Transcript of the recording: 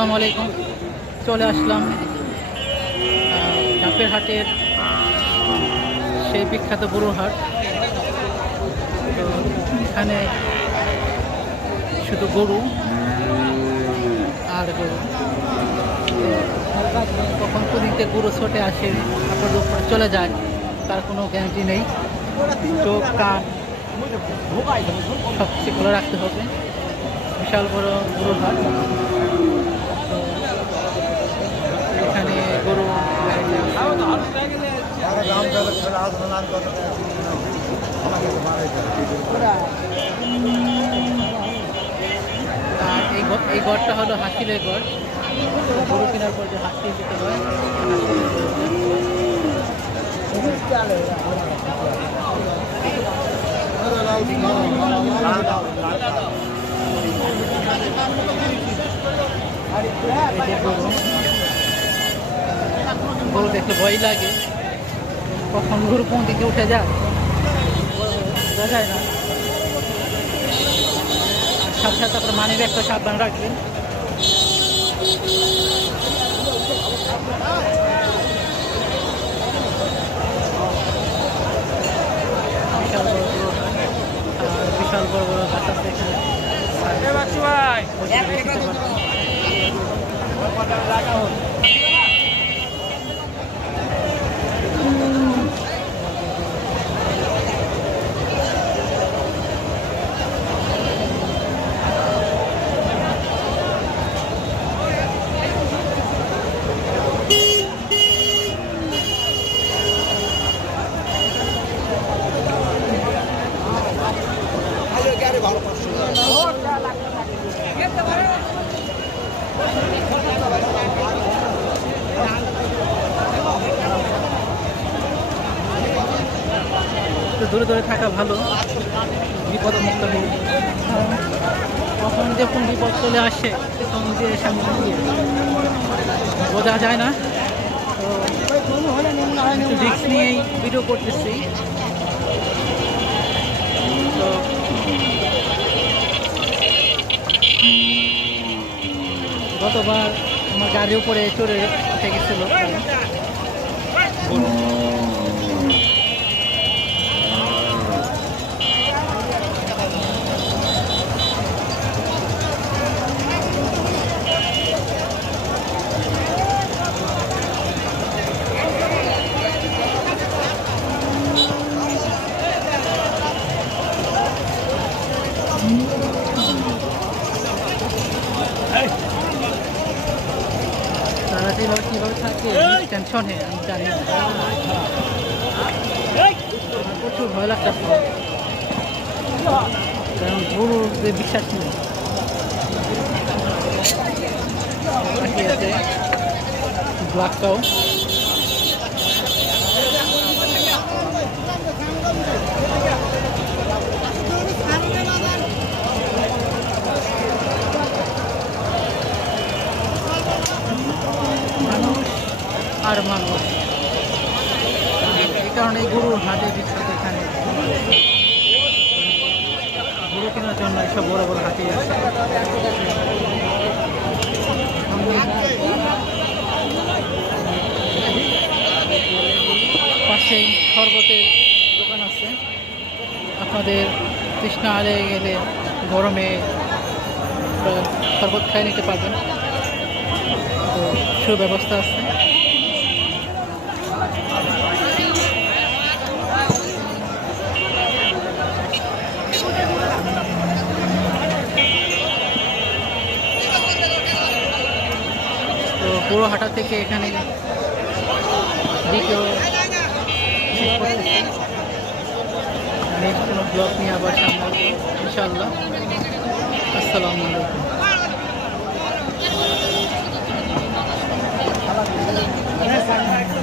আসসালামু আলাইকুম। চলে আসলাম ঢাপের হাটের সেই বিখ্যাত গরুর হাট তো এখানে শুধু গরু আর গরু। কখন কোদিনতে গরু ছোটে আসে আপনার উপরে চলে যায়, তার কোনো গ্যারান্টি নেই। চোখ কান সব কিছু খোলা রাখতে হবে। বিশাল বড় গরুর হাট তো এখানে গরু আর এই এই ঘরটা হলো হাসিলের ঘর। গরু কেনার পর যে হাসিল দিতে হয় গরু। দেখলে ভয় লাগে। কখন গরু কোন দিকে উঠে যায় বোঝা যায় না। সাথে সাথে আপনার মানির একটা সাবধান রাখবেন। বিশাল বড় বড় আর বিশাল বড় বড় গাছ আছে এখানে। ওইখানে একটু দূরে দূরে থাকা ভালো। বিপদ মুক্ত হয়ে কখন যে কোন বিপদ চলে আসে, তখন দিয়ে সামনে দিয়ে বোঝা যায় না। তো রিক্স নিয়েই ভিডিও করতেছি। তো গতবার আমার গাড়ির উপরে চড়ে উঠে গেছিল। টেনশনে প্রচুর ভয় লাগতেছে। কারণ গরুর যে বিশ্বাস নেই। আছে ব্ল্যাকটাও মানুষ আর মানুষ এই কারণে গরুর হাটে বিখ্যাত এখানে। গরু কেনার জন্য এইসব বড় বড় হাতি আছে পাশেই শরবতের দোকান আছে। আপনাদের তৃষ্ণা আলে গেলে গরমে শরবত খাই নিতে পারবেন। তো সুব্যবস্থা আছে। পুরো হাটা থেকে এখানে কোনো ব্লগ নিয়ে আবার সামনে আসসালামু আলাইকুম।